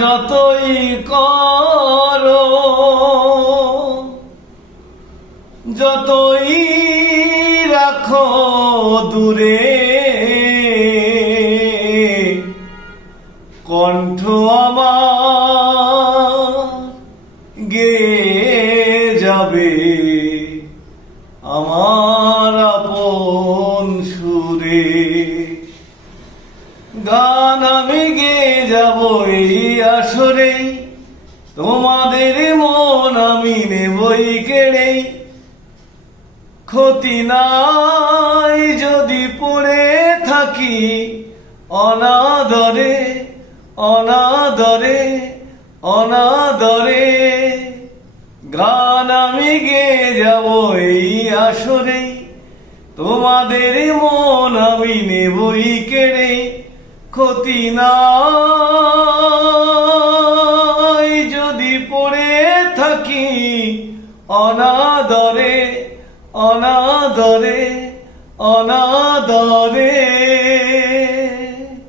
যতই করো, যতই রাখো দূরে, কণ্ঠ আমার গেয়ে যাবে আমার আপন সুরে। গান আমি গেয়ে যাব এই আসরে, তোমাদের মন আমি নেবই কেড়ে। ক্ষতি নাই যদি পড়ে থাকি অনাদরে, অনাদরে, অনাদরে। গান আমি গেয়ে যাব এই আসরে, তোমাদের মন আমি নেবই কেড়ে। ক্ষতি নাই যদি পড়ে থাকি অনাদরে, অনাদরে, অনাদরে।